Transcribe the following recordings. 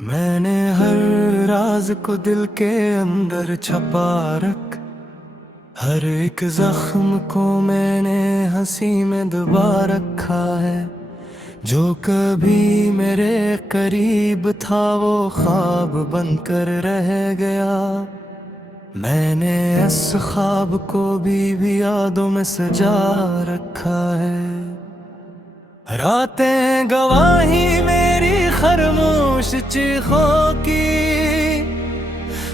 मैंने हर राज को दिल के अंदर छपा रख, हर एक जख्म को मैंने हंसी में दबा रखा है। जो कभी मेरे करीब था वो ख्वाब बनकर रह गया। मैंने इस ख्वाब को भी यादों में सजा रखा है। रातें गवाही मेरी खामोश चीखों की,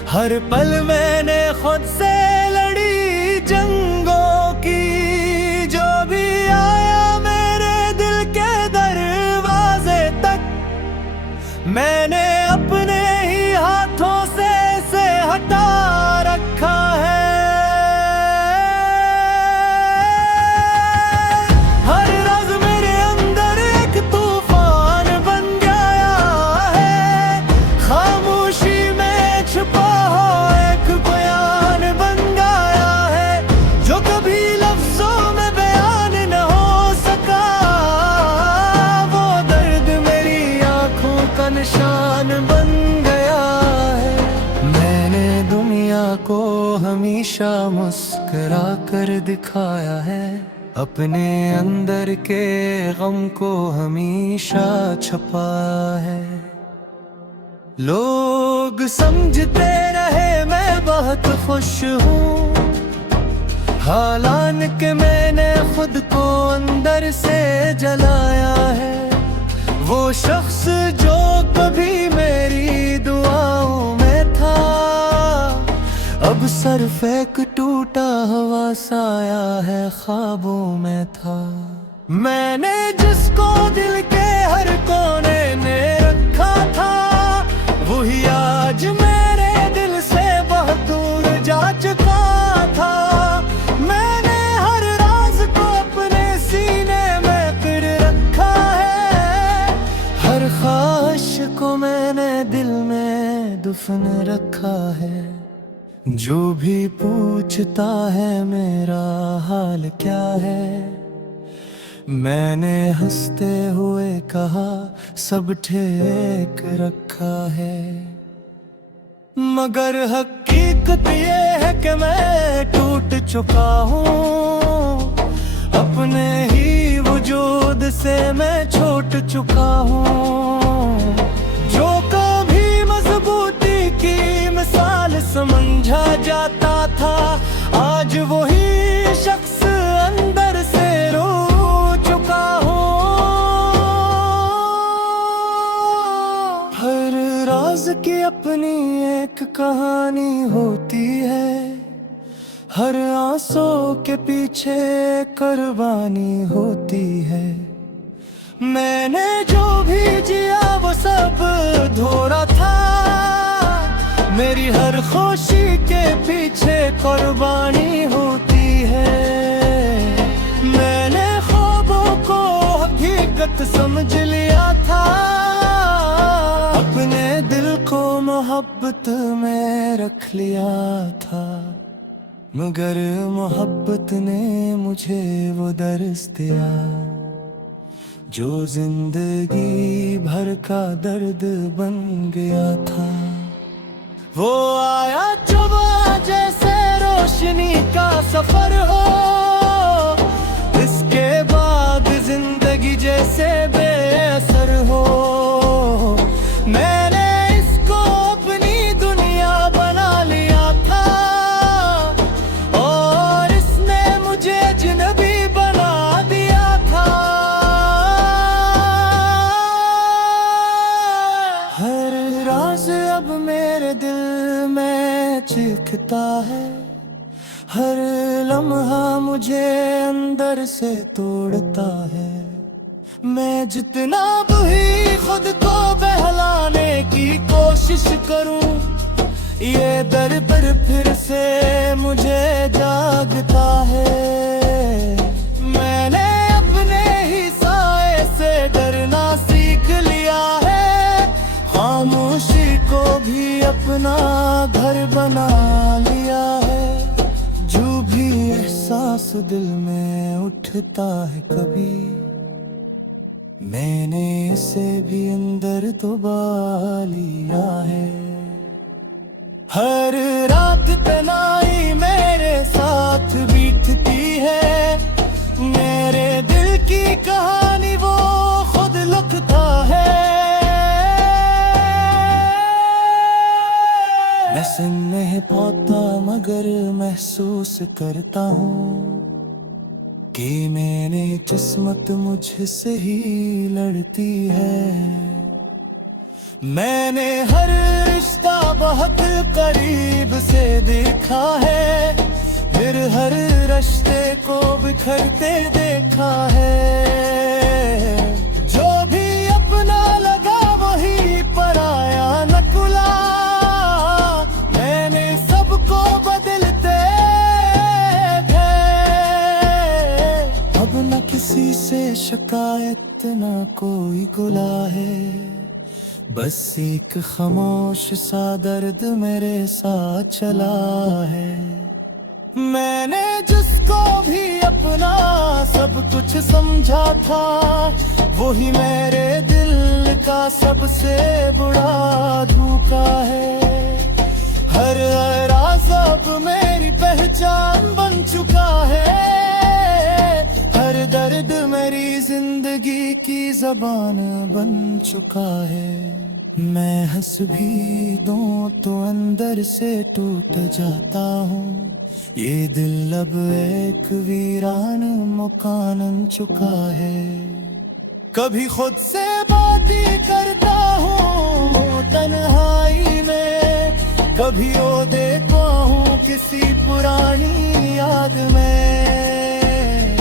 हर पल मैंने खुद से लड़ी जंगों की। जो भी आया मेरे दिल के दरवाजे तक, मैंने अपने ही हाथों से इसे हटा रखा है। हर राज मेरे अंदर एक तूफान बन गया है। खामोशी में छुपा हो एक बयान बन गया है। जो कभी लफ्जों में बयान न हो सका, वो दर्द मेरी आंखों का निशान बन गया है। मैंने दुनिया को हमेशा मुस्कुरा कर दिखाया है, अपने अंदर के गम को हमेशा छुपा है। लोग समझते रहे मैं बहुत खुश हूँ, हालांकि मैंने खुद को अंदर से जलाया है। वो शख्स जो कभी मेरी दुआओं में था, अब सिर्फ एक टूटा हुआ साया है ख्वाबों में था। मैंने जिसको दिल के हर कोने में रखा था, वही आज मेरे दिल से बहुत दूर जा चुका था। मैंने हर राज को अपने सीने में कर रखा है, हर ख्वाहिश को मैंने दिल में दफन रखा है। जो भी पूछता है मेरा हाल क्या है, मैंने हंसते हुए कहा सब ठीक रखा है। मगर हकीकत ये है कि मैं टूट चुका हूँ, अपने ही वजूद से मैं छूट चुका हूँ। जो कभी मजबूती की मिसाल समझा जाता था, आज वही शख्स अंदर से रो चुका हूँ। हर राज की अपनी एक कहानी होती है, हर आंसू के पीछे कुर्बानी होती है। मैंने जो भी जिया वो सब अधूरा था, मेरी हर खुशी के पीछे कुर्बानी होती है। मैंने ख्वाबों को हकीकत समझ लिया था, अपने दिल को मोहब्बत में रख लिया था। मगर मोहब्बत ने मुझे वो दर्द दिया, जो जिंदगी भर का दर्द बन गया था। वो आया चुभा जैसे रोशनी का सफर हो, इसके बाद जिंदगी जैसे बेअसर हो। मैंने इसको अपनी दुनिया बना लिया था, और इसने मुझे अजनबी बना दिया था। हर राज अब मेरे दिल में चीखता है, हर लम्हा मुझे अंदर से तोड़ता है। मैं जितना भी खुद को बहलाने की कोशिश करूं, ये दर पर फिर से मुझे जागता है। मैंने अपने ही साए से डरना सीख लिया है, खामोशी को भी अपना घर बना लिया है। जो भी एहसास दिल में उठता है कभी, मैंने इसे भी अंदर दबा लिया। किया है। हर रात तनाई मेरे साथ बीतती है, मेरे दिल की कहानी वो खुद लिखता है। मैं सुन नहीं पाता मगर महसूस करता हूँ कि मेरी किस्मत मुझसे ही लड़ती है। मैंने हर रिश्ता बहुत करीब से देखा है, फिर हर रिश्ते को बिखरते देखा है। जो भी अपना लगा वही पराया नकुला, मैंने सबको बदलते थे। अब न किसी से शिकायत न कोई गुला है, बस एक खामोश सा दर्द मेरे साथ चला है। मैंने जिसको भी अपना सब कुछ समझा था, वही मेरे दिल का सबसे बड़ा धोखा है। हर राज अब मेरी पहचान बन चुका है, हर दर्द मेरी जिंदगी की ज़बान बन चुका है। मैं हंस भी दूं तो अंदर से टूट जाता हूँ, ये दिल अब एक वीरान मकान बन चुका है। कभी खुद से बात ही करता हूँ तन्हाई में, कभी वो देखता हूँ किसी पुरानी याद में।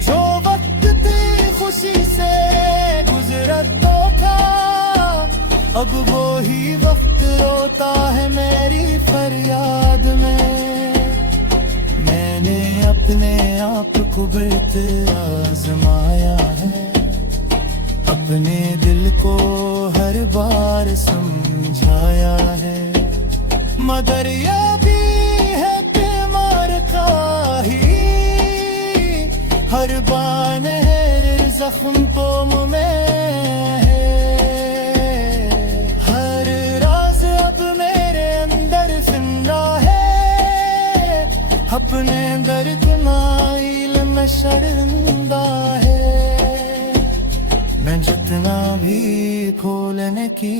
जो वक्त थी खुशी से गुजरा धोखा, अब वो ही वक्त रोता है मेरी फरियाद में। मैंने अपने आप को बिल्त आजमाया है, अपने दिल को हर बार समझाया है। मगर ये भी है कि मार का ही हर बान है जख्म तो में है। हर राज अब मेरे अंदर जिंदा है, अपने दर्द माइल में शर्मिंदा है। मैं जितना भी खोलने की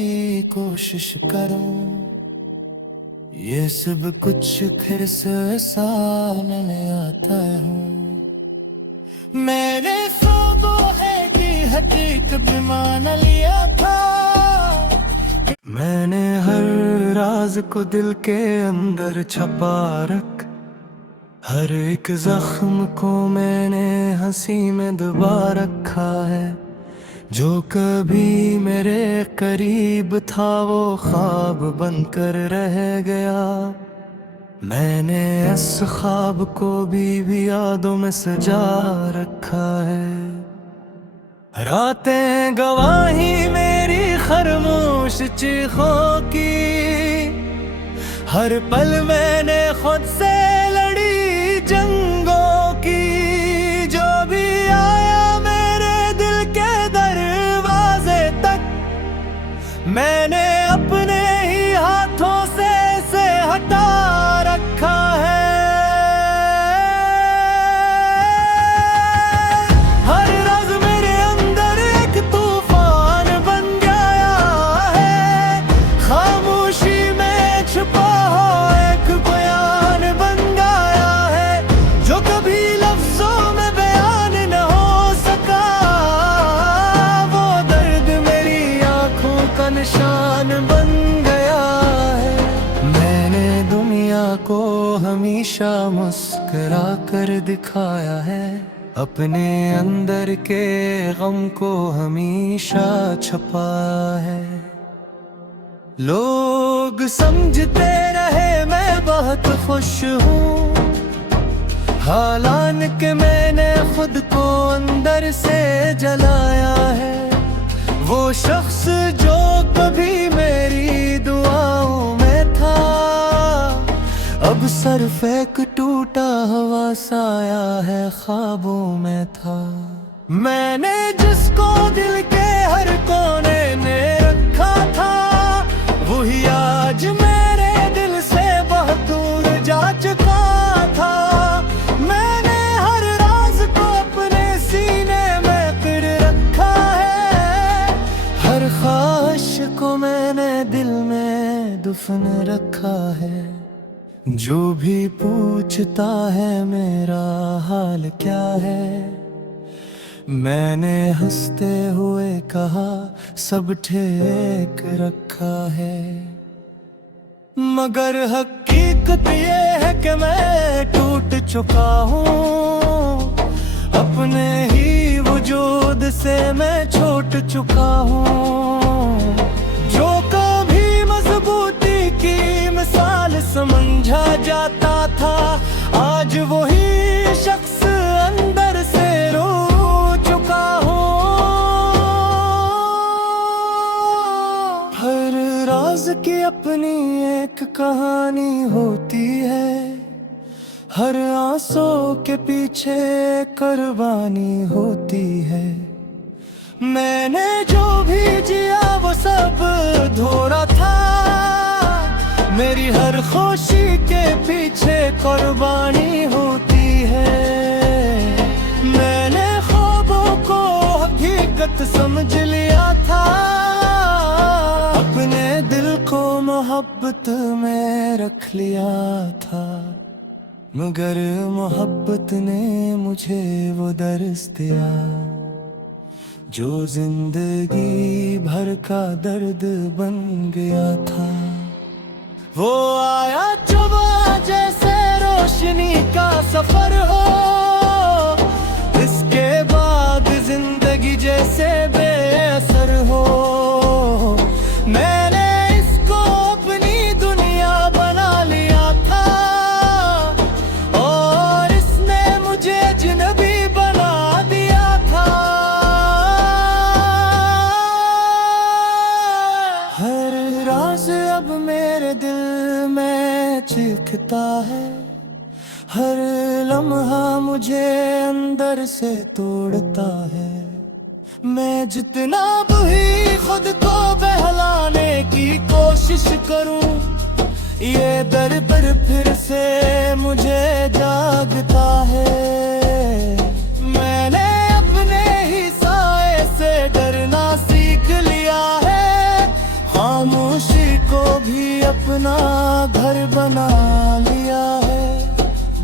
कोशिश करूं, ये सब कुछ फिर से सामने आता हूँ। मैंने सोचो है कि हकीकत भी मान लिया था। मैंने हर राज को दिल के अंदर छुपा रख, हर एक जख्म को मैंने हंसी में दबा रखा है। जो कभी मेरे करीब था वो ख्वाब बनकर रह गया, मैंने इस ख्वाब को भी यादों में सजा रखा है। रातें गवाही मेरी खामोश चीखों की, हर पल मैंने खुद से लड़ी जंगों की। जो भी आया मेरे दिल के दरवाजे तक, मैंने अपने ही हाथों से इसे हटा रखा है। हर राज मेरे अंदर एक तूफान बन गया है, खामोशी में छुपा हो एक बयान बन गया है। जो कभी लफ्जों में बयान न हो सका, वो दर्द मेरी आंखों का निशान बन गया है। मैंने दुनिया को हमेशा मुस्कुरा कर दिखाया है, अपने अंदर के गम को हमेशा छुपा है। लोग समझते रहे मैं बहुत खुश हूँ, हालांकि मैंने खुद को अंदर से जलाया है। वो शख्स जो कभी मेरी दुआओं में था, अब सिर्फ एक टूटा हुआ साया है ख्वाबों में था। मैंने जिसको दिल के हर कोने में रखा था, वही आज मेरे दिल से बहुत दूर जा चुका था। मैंने हर राज को अपने सीने में पिर रखा है, हर ख्वाहिश को मैंने दिल में दफन रखा है। जो भी पूछता है मेरा हाल क्या है, मैंने हंसते हुए कहा सब ठीक रखा है। मगर हकीकत ये है कि मैं टूट चुका हूँ, अपने ही वजूद से मैं छूट चुका हूँ। जो कभी मजबूती की मिसाल समझा जाता था, आज वही शख्स अंदर से रो चुका हूँ। हर राज की अपनी एक कहानी होती है, हर आंसू के पीछे कुर्बानी होती है। मैंने जो भी जिया वो सब धोरा था, मेरी हर खुशी के पीछे कुर्बानी होती है। मैंने ख्वाबों को हकीकत समझ लिया था, अपने दिल को मोहब्बत में रख लिया था। मगर मोहब्बत ने मुझे वो दर्स दिया, जो जिंदगी भर का दर्द बन गया था। वो आया चुबा जैसे रोशनी का सफर हो, इसके बाद जिंदगी जैसे बेअसर हो। मैंने इसको अपनी दुनिया बना लिया था, और इसने मुझे अजनबी बना दिया था। हर राज अब मेरे दिल में चीखता है, हर लम्हा मुझे अंदर से तोड़ता है। मैं जितना भी खुद को बहलाने की कोशिश करूं, ये दर पर फिर से मुझे जागता है। मैंने अपने ही साए से डरना सीख लिया है, खामोशी को भी अपना घर बना लिया है।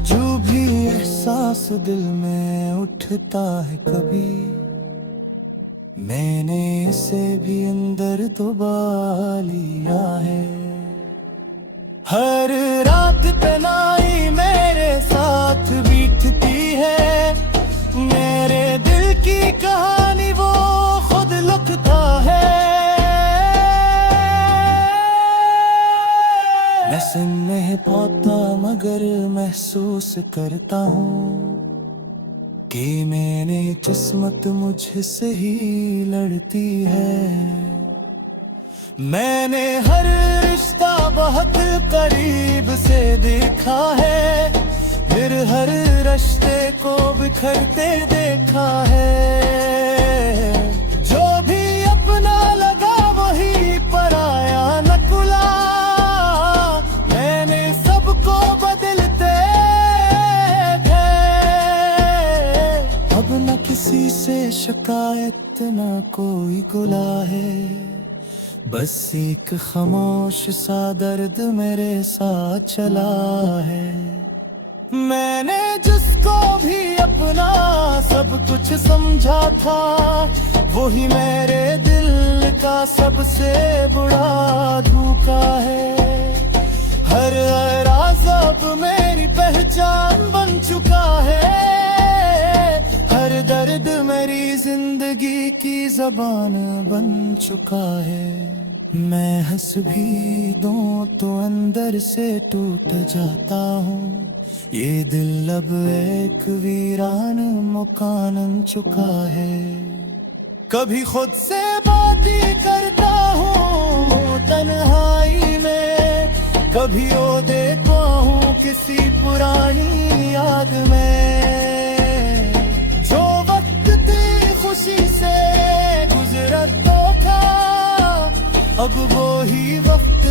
जो भी एहसास दिल में उठता है कभी, मैंने इसे भी अंदर दबा लिया है। हर रात तन्हाई मेरे साथ बीतती है, मेरे दिल की कहानी वो खुद लिखता है। मैं सुन नहीं पाता मगर महसूस करता हूँ कि मैंने किस्मत मुझसे ही लड़ती है। मैंने हर रिश्ता बहुत करीब से देखा है, फिर हर रिश्ते को बिखरते देखा है। जो भी अपना लगा वही पराया नकुला, मैंने सबको बदलते थे। अब न किसी से शिकायत न कोई गुला है, बस एक खामोश सा दर्द मेरे साथ चला है। मैंने जिसको भी अपना सब कुछ समझा था, वही मेरे दिल का सबसे बड़ा धोखा है। हर राज अब मेरी पहचान बन चुका है, हर दर्द मेरी जिंदगी की जबान बन चुका है। मैं हंस भी दूं तो अंदर से टूट जाता हूँ, ये दिल अब एक वीरान मकान बन चुका है। कभी खुद से बातें करता हूँ तन्हाई में, कभी वो देखता हूँ किसी पुरानी याद में। जो वक्त थी खुशी से गुजरा तो था, अब वो ही वक्त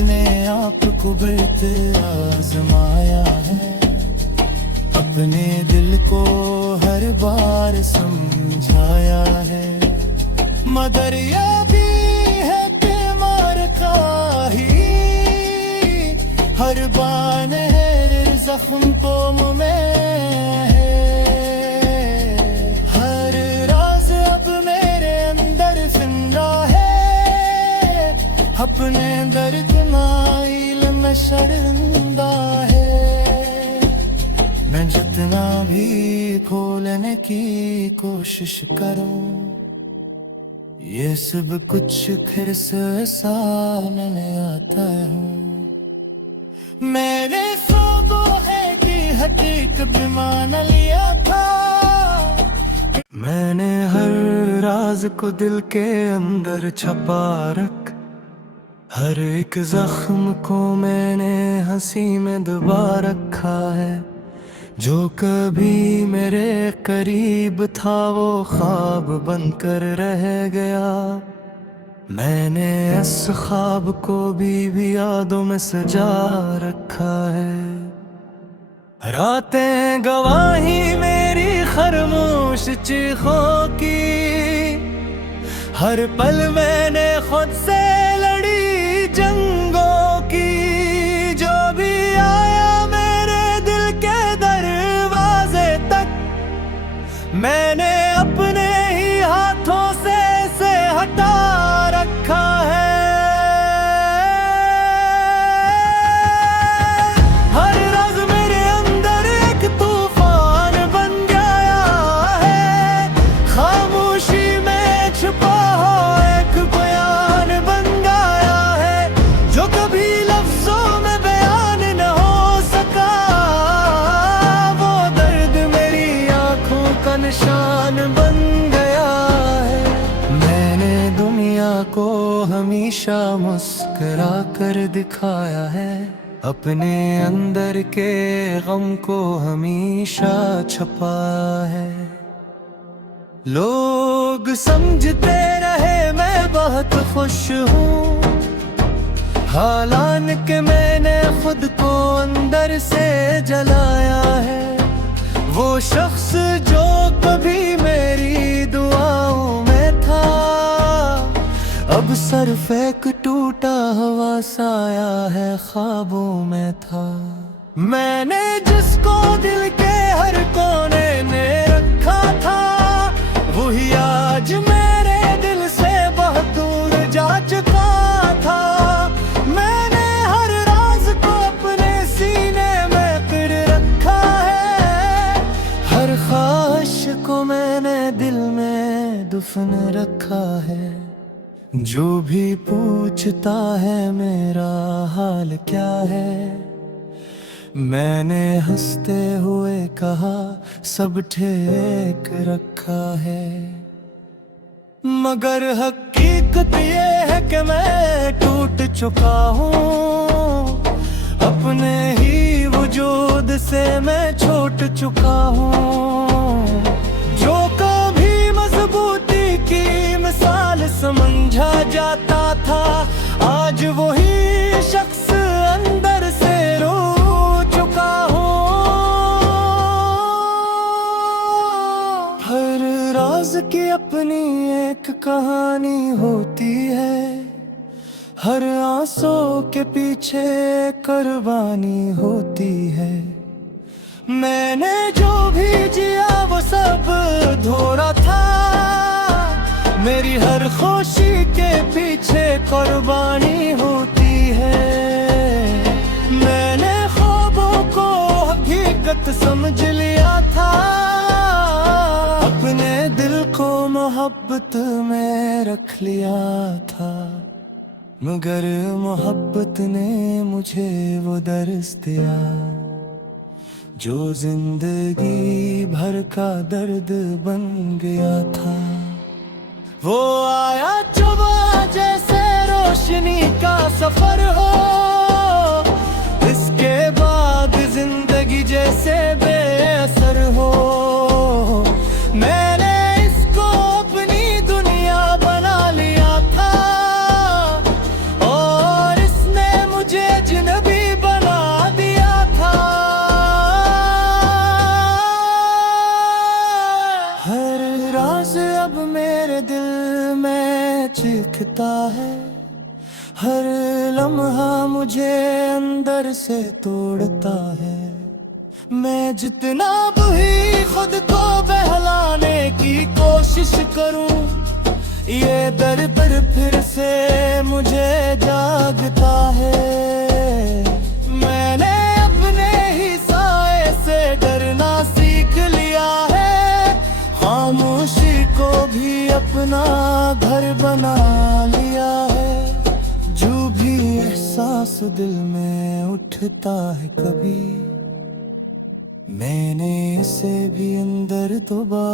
अपने आप को बिल्त आजमाया है, अपने दिल को हर बार समझाया है। मगर ये भी है कि मार का ही हर बान है जख्म को में है। हर राज अब मेरे अंदर जिंदा है, अपने दर्द नाइल में शर्मिंदा है। मैं जितना भी खोलने की कोशिश करूं, ये सब कुछ फिर से सामने आता हूँ। मैंने सोचो है कि हकीकत भी मान लिया था, मैंने हर राज को दिल के अंदर छपा रख, हर एक जख्म को मैंने हंसी में दबा रखा है। जो कभी मेरे करीब था वो ख्वाब बनकर रह गया, मैंने इस ख्वाब को भी यादों में सजा रखा है। रातें गवाही मेरी खामोश चीखों की, हर पल मैंने खुद से लड़ी जंगों की। जो भी आया मेरे दिल के दरवाजे तक, मैंने अपने ही हाथों से इसे हटा रखा है। हर राज मेरे अंदर एक तूफान बन गया है, खामोशी में छुपा हो एक बयान बन गया है। जो कभी लफ्जों में बयान न हो सका, वो दर्द मेरी आंखों का निशान बन गया है। मैंने दुनिया को हमेशा मुस्कुरा कर दिखाया है, अपने अंदर के गम को हमेशा छुपा है। लोग समझते रहे मैं बहुत खुश हूँ, हालांकि मैंने खुद को अंदर से जलाया है। वो शख्स जो कभी मेरी दुआओं में था, अब सिर्फ एक टूटा हुआ साया है ख्वाबों में था। मैंने जिसको दिल के हर कोने में रखा था, वही आज मेरे दिल से बहुत दूर जा चुका था। मैंने हर राज को अपने सीने में कर रखा है, हर ख्वाहिश को मैंने दिल में दफन रखा है। जो भी पूछता है मेरा हाल क्या है, मैंने हंसते हुए कहा सब ठीक रखा है। मगर हकीकत ये है कि मैं टूट चुका हूँ, अपने ही वजूद से मैं छूट चुका हूँ। जो कभी मजबूती की मिसाल समझा जाता था, आज वही शख्स अंदर से रो चुका हूँ। हर राज की अपनी एक कहानी होती है, हर आंसू के पीछे कुर्बानी होती है। मैंने जो भी जिया वो सब धोरा था, मेरी हर खुशी के पीछे कुर्बानी होती है। मैंने ख्वाबों को हकीकत समझ लिया था, अपने दिल को मोहब्बत में रख लिया था। मगर मोहब्बत ने मुझे वो दर्द दिया, जो जिंदगी भर का दर्द बन गया था। वो आया चुबा जैसे रोशनी का सफर हो, इसके बाद जिंदगी जैसे बेअसर हो। मैंने इसको अपनी दुनिया बना लिया था, और इसने राज अब मेरे दिल में चीखता है, हर लम्हा मुझे अंदर से तोड़ता है। मैं जितना भी खुद को बहलाने की कोशिश करूं, ये दर पर फिर से मुझे जागता है। मैंने अपने ही साए से डरना सीख लिया है, खामोशी को भी अपना घर बना लिया है। जो भी एहसास दिल में उठता है कभी, मैंने इसे भी अंदर दबा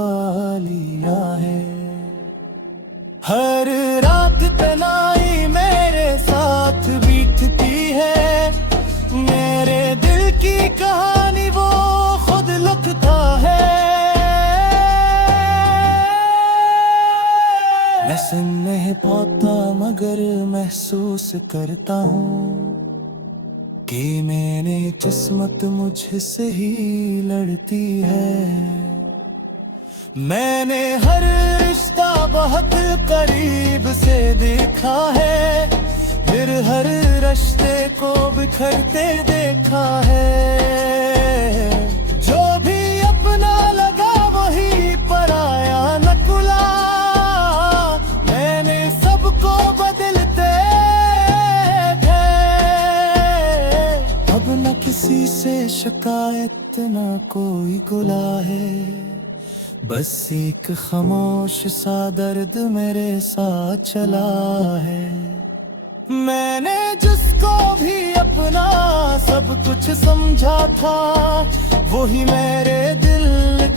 लिया है। हर रात तन्हाई मेरे साथ बीतती है, मेरे दिल की कहानी वो खुद लिखता है। मैं सुन नहीं पाता मगर महसूस करता हूँ कि मैंने किस्मत मुझसे ही लड़ती है। मैंने हर रिश्ता बहुत करीब से देखा है, फिर हर रिश्ते को बिखरते देखा है। जो भी अपना लगा वही पराया नकुला, मैंने सबको बदलते गए। अब न किसी से शिकायत न कोई गुला है, बस एक खामोश सा दर्द मेरे साथ चला है। मैंने जिसको भी अपना सब कुछ समझा था, वही मेरे दिल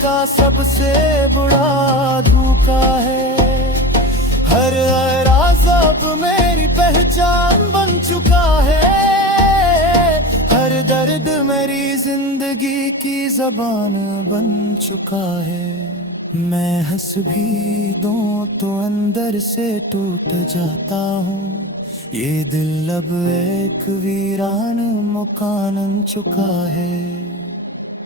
का सबसे बड़ा धोखा है। हर राज अब मेरी पहचान बन चुका है, हर दर्द मेरी जिंदगी की ज़बान बन चुका है। मैं हंस भी दूं तो अंदर से टूट जाता हूँ, ये दिल अब एक वीरान मकान बन चुका है।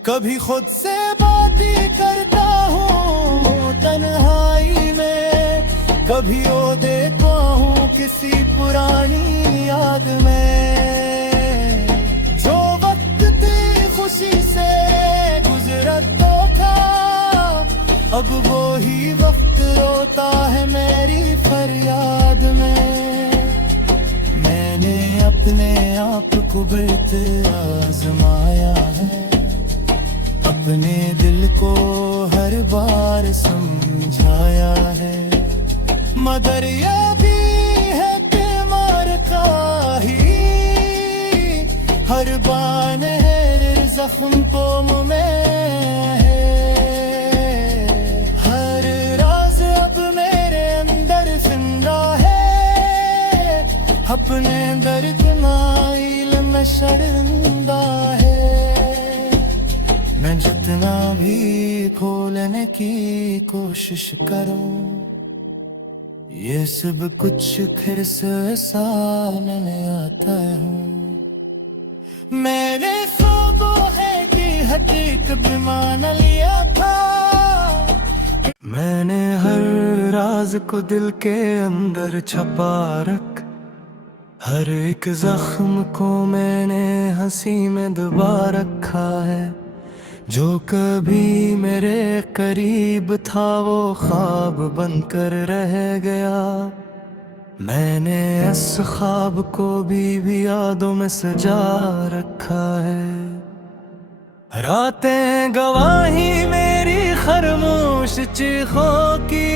कभी खुद से बातें करता हूँ तन्हाई में, कभी वो देखता हूँ किसी पुरानी याद में। जो वक्त थी खुशी से गुजरा तो था, अब वो ही वक्त रोता है मेरी फरियाद में। मैंने अपने आप को बिल्कुल आजमाया है, अपने दिल को हर बार समझाया है। मगर ये भी है कि मार का ही हर बार है जख्म को मुँह में है। हर राज अब मेरे अंदर जिंदा है, अपने दर्द नाइल में शर्मिंदा है। मैं जितना भी खोलने की कोशिश करूं, ये सब कुछ फिर से सामने आता हूँ। मैंने ख्वाबों है कि हकीकत मान लिया था, मैंने हर राज को दिल के अंदर छुपा रख, हर एक जख्म को मैंने हंसी में दबा रखा है। जो कभी मेरे करीब था वो ख्वाब बनकर रह गया, मैंने इस ख्वाब को भी यादों में सजा रखा है। रातें गवाही मेरी खामोश चीखों की,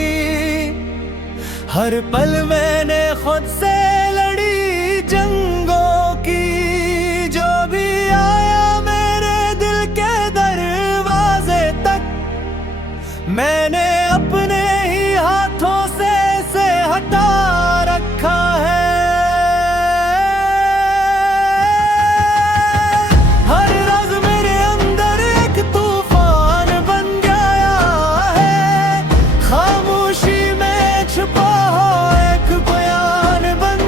हर पल मैंने खुद से लड़ी जंगों की। जो भी आया मेरे दिल के दरवाजे तक, मैंने अपने ही हाथों से इसे हटा रखा है। हर राज मेरे अंदर एक तूफान बन गया है, खामोशी में छुपा हो एक बयान बन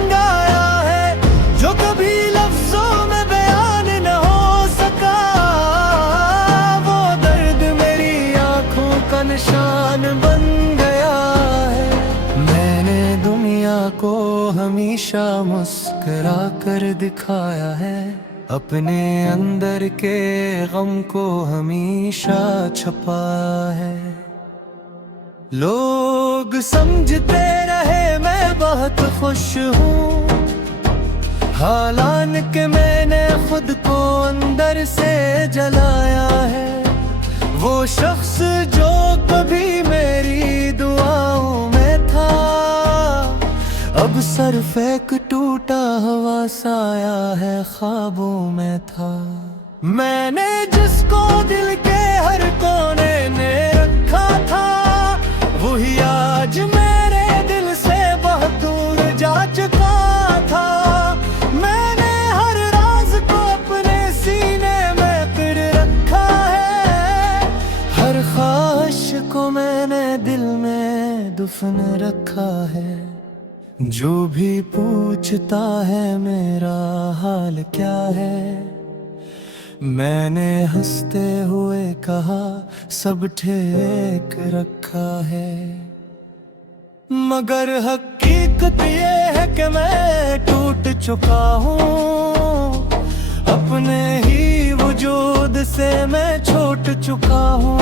हमेशा मुस्कुरा कर दिखाया है, अपने अंदर के गम को हमेशा छुपाया है। लोग समझते रहे मैं बहुत खुश हूँ, हालांकि मैंने खुद को अंदर से जलाया है। वो शख्स जो कभी मेरी दुआओं में था, अब सिर्फ एक टूटा हुआ साया है ख्वाबों में था। मैंने जिसको दिल के हर कोने में रखा था, वही आज मेरे दिल से बहुत दूर जा चुका था। मैंने हर राज को अपने सीने में पिर रखा है, हर ख्वाहिश को मैंने दिल में दफन रखा है। जो भी पूछता है मेरा हाल क्या है, मैंने हंसते हुए कहा सब ठीक रखा है। मगर हकीकत ये है कि मैं टूट चुका हूँ, अपने ही वजूद से मैं छूट चुका हूँ।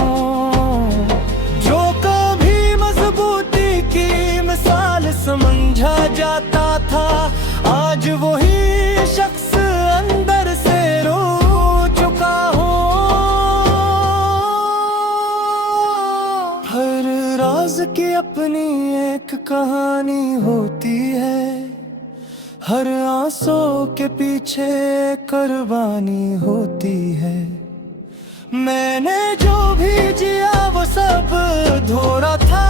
जो कभी मजबूती की मिसाल समझा जाता था, आज वही शख्स अंदर से रो चुका हूँ। हर राज की अपनी एक कहानी होती है, हर आंसू के पीछे कुर्बानी होती है। मैंने जो भी जिया वो सब धोरा था,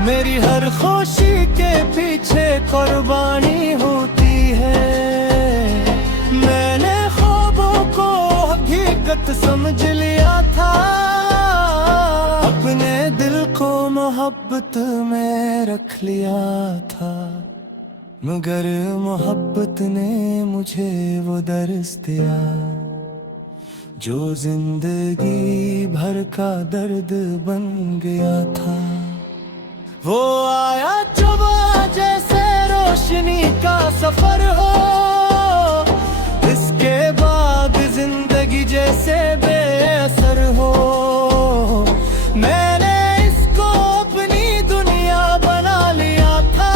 मेरी हर खुशी के पीछे कुर्बानी होती है। मैंने ख्वाबों को हकीकत समझ लिया था, अपने दिल को मोहब्बत में रख लिया था। मगर मोहब्बत ने मुझे वो दर्द दिया, जो जिंदगी भर का दर्द बन गया था। वो आया चुभा जैसे रोशनी का सफर हो, इसके बाद जिंदगी जैसे बेअसर हो। मैंने इसको अपनी दुनिया बना लिया था,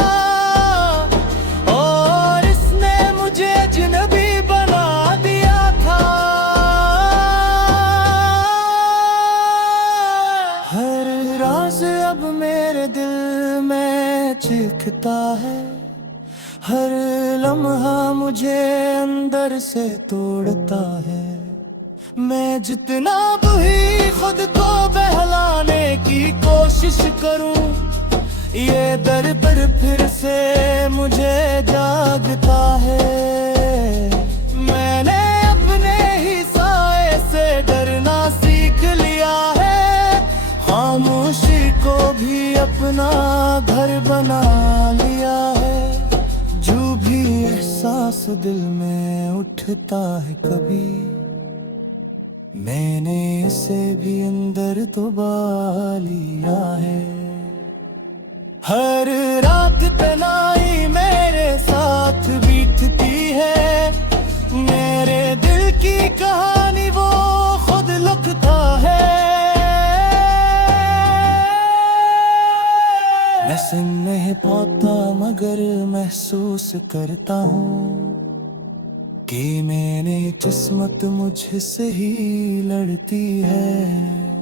और इसने मुझे अजनबी बना दिया था। हर राज अब मेरे दिल में चीखता है, हर लम्हा मुझे अंदर से तोड़ता है। मैं जितना भी खुद को बहलाने की कोशिश करूं, ये दर पर फिर से मुझे जागता है। मैंने अपने ही साए से डरना सीख लिया है, खामोशी को भी अपना घर बना लिया है। जो भी एहसास दिल में उठता है कभी, मैंने इसे भी अंदर दबा लिया है। हर रात तनाई मेरे साथ बीतती है, मेरे दिल की कहानी वो खुद लिखता है। मैं सुन नहीं पाता मगर महसूस करता हूँ कि मैंने किस्मत मुझसे ही लड़ती है।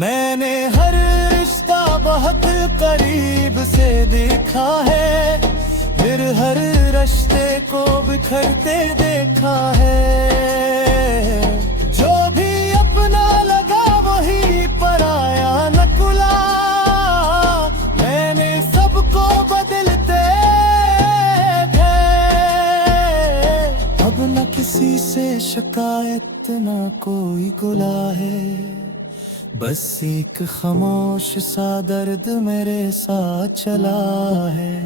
मैंने हर रिश्ता बहुत करीब से देखा है, फिर हर रिश्ते को बिखरते देखा है। जो भी अपना लगा वही पराया नकुला, मैंने सबको बदलते अब न किसी से शिकायत न कोई गुला है, बस एक खामोश सा दर्द मेरे साथ चला है।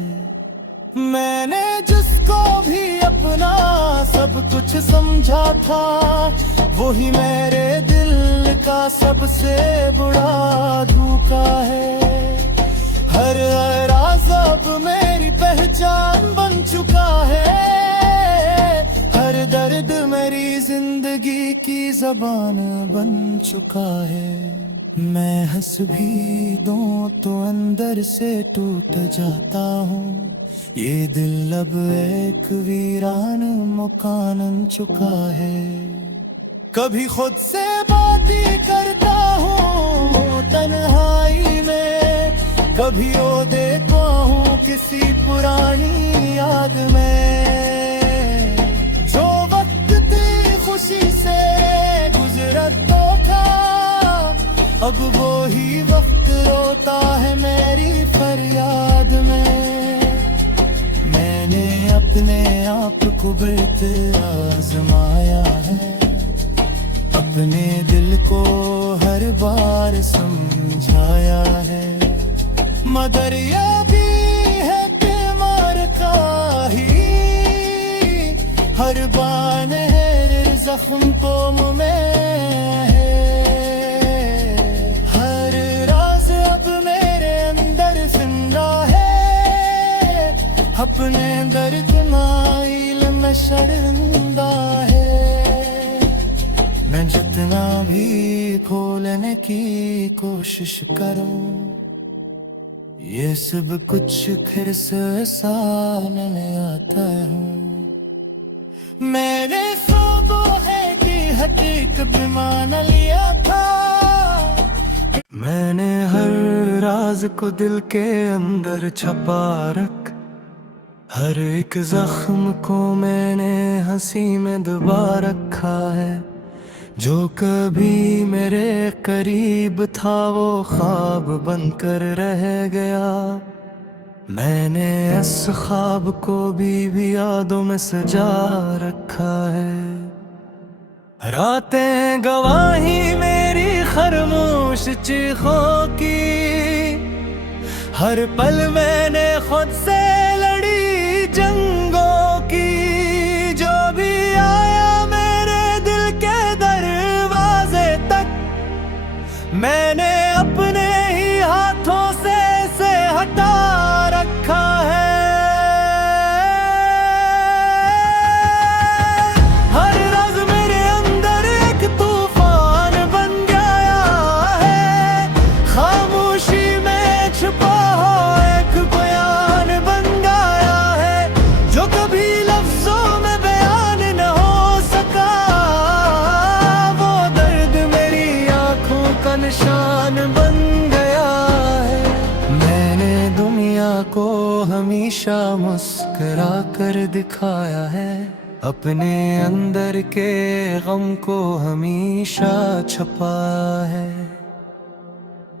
मैंने जिसको भी अपना सब कुछ समझा था, वही मेरे दिल का सबसे बड़ा धोखा है। हर राज अब मेरी दर्द मेरी जिंदगी की जबान बन चुका है। मैं हंस भी दूं तो अंदर से टूट जाता हूँ। ये दिल अब एक वीरान मकान बन चुका है। कभी खुद से बात ही करता हूँ तन्हाई में, कभी वो देखता हूँ किसी पुरानी याद में। जो वक्त थी खुशी से गुजरा तो था, अब वो ही वक्त रोता है मेरी फरियाद में। मैंने अपने आप को बिल्त आजमाया है, अपने दिल को हर बार समझाया है। मगर यह भी है कि मार का ही हर बान है जख्म को मुँह में है। हर राज अब मेरे अंदर जिंदा है, अपने दर्द माइल में शर्मिंदा है। मैं जितना भी खोलने की कोशिश करूं, ये सब कुछ फिर से सामने आता हूँ। मैंने ख्वाबों है कि हकीकत भी मान लिया था। मैंने हर राज को दिल के अंदर छुपा रख, हर एक जख्म को मैंने हंसी में दबा रखा है। जो कभी मेरे करीब था वो ख्वाब बनकर रह गया। मैंने इस ख्वाब को भी यादों में सजा रखा है। रातें गवाही मेरी खामोश चीखों की, हर पल मैंने खुद से लड़ी जंगों की। जो भी आया मेरे दिल के दरवाजे तक, मैंने अपने ही हाथों से इसे हटा रखा है। हर राज मेरे अंदर एक तूफान बन गया है। खामोशी में छुपा हो एक बयान बन गया है। जो कभी लफ्जों में बयान न हो सका, वो दर्द मेरी आंखों का निशान बन गया है। मैंने दुनिया को हमेशा मुस्कुरा कर दिखाया है, अपने अंदर के गम को हमेशा छुपा है।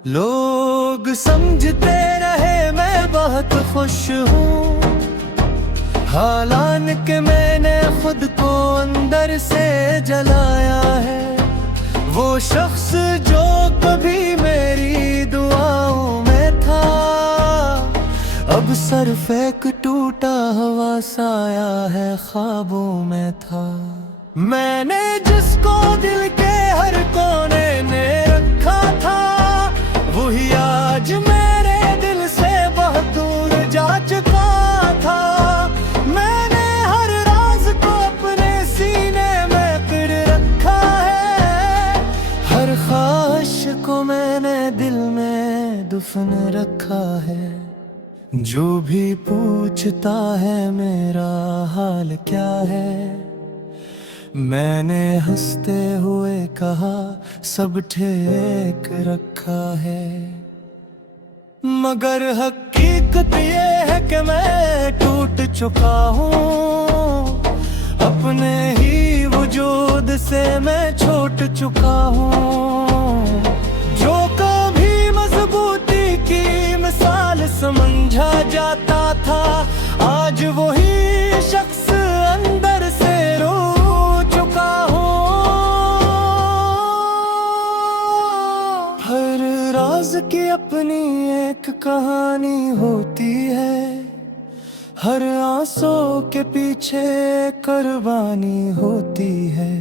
लोग समझते रहे मैं बहुत खुश हूँ, हालांकि मैंने खुद को अंदर से जलाया है। वो शख्स जो कभी मेरी दुआओं में था, अब सिर्फ एक टूटा हुआ साया है ख्वाबों में था। मैंने जिसको दिल के हर कोने में रखा था, वही आज मेरे दिल से बहुत दूर जा चुका था। मैंने हर राज को अपने सीने में कर रखा है, हर ख्वाहिश को मैंने दिल में दफन रखा है। जो भी पूछता है मेरा हाल क्या है, मैंने हंसते हुए कहा सब ठीक रखा है। मगर हकीकत ये है कि मैं टूट चुका हूँ, अपने ही वजूद से मैं छूट चुका हूँ। जो कभी मजबूती की मिसाल समझा जाता था, आज वही शख्स अंदर से रो चुका हूँ। हर राज की अपनी एक कहानी होती है, हर आंसू के पीछे कुर्बानी होती है।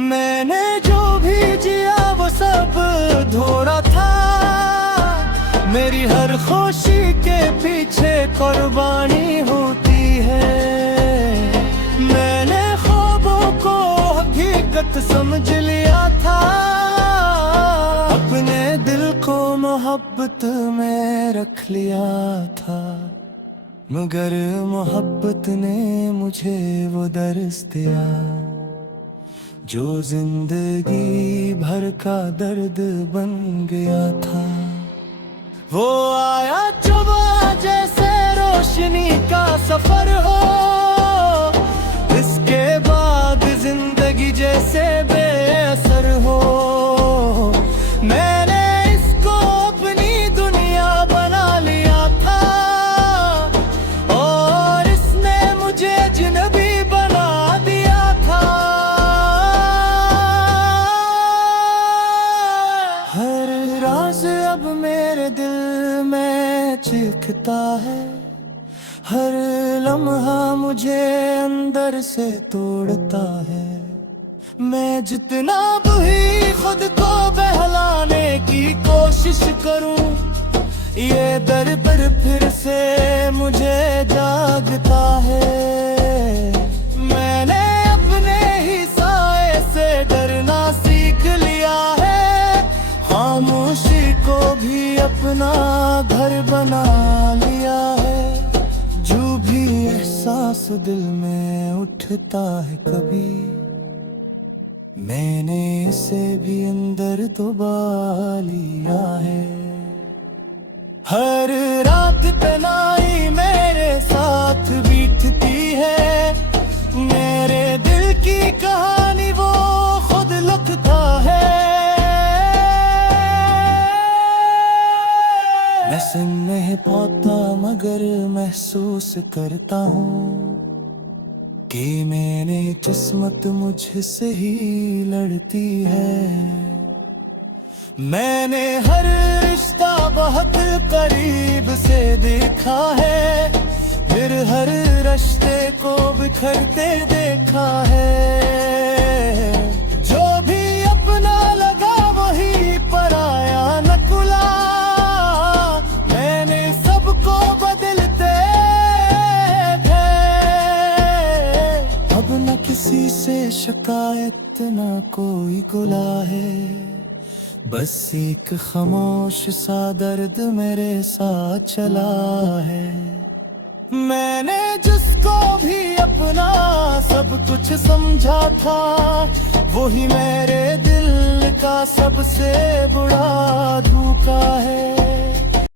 मैंने जो भी जिया वो सब अधूरा था, मेरी हर खुशी के पीछे कुर्बानी होती है। मैंने ख्वाब हकीकत समझ लिया था, अपने दिल को मोहब्बत में रख लिया था। मगर मोहब्बत ने मुझे वो दर्स दिया जो जिंदगी भर का दर्द बन गया था। वो आया चुबा जैसे रोशनी का सफर हो, इसके बाद जिंदगी जैसे बेअसर हो। मैंने इसको अपनी दुनिया बना लिया था और इसने मुझे अजनबी बना दिया था। हर राज अब मेरे दिल में चीखता है, हर लम्हा मुझे अंदर से तोड़ता है। मैं जितना भी खुद को बहलाने की कोशिश करूं, ये दर पर फिर से मुझे जागता है। मैंने अपने ही साए से डरना सीख लिया है, खामोशी को भी अपना घर बना लिया है। जो भी एहसास दिल में उठता है कभी, मैंने इसे भी अंदर दबा लिया है। हर रात तन्हाई मेरे साथ बीतती है, मेरे दिल की कहानी वो खुद लिखता है। मैं सुन नहीं पाता मगर महसूस करता हूँ कि मैंने किस्मत मुझसे ही लड़ती है। मैंने हर रिश्ता बहुत करीब से देखा है, फिर हर रिश्ते को बिखरते देखा है। जो भी अपना लगा वही पराया नकुला, मैंने सबको बदलते किसी से शिकायत ना कोई गुला है। बस एक खामोश सा दर्द मेरे साथ चला है। मैंने जिसको भी अपना सब कुछ समझा था, वही मेरे दिल का सबसे बड़ा धोखा है।